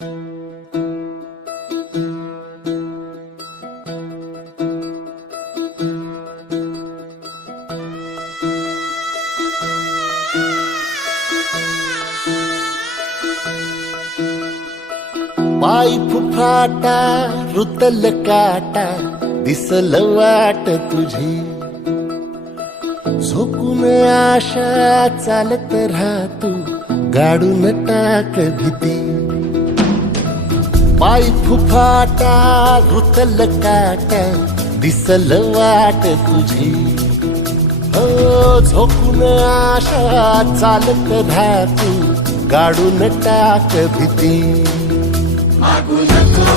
पाय फुफाटा रुतल काटा दिसल वाट तुझी, झोकून आशा चालत राहतू गाडून टाक भीती. पाय फुफाटा रुतल काटा दिसल वाट तुझी, हो झोकून आशा चालत राहतू गाडून टाक भीती. मागू नको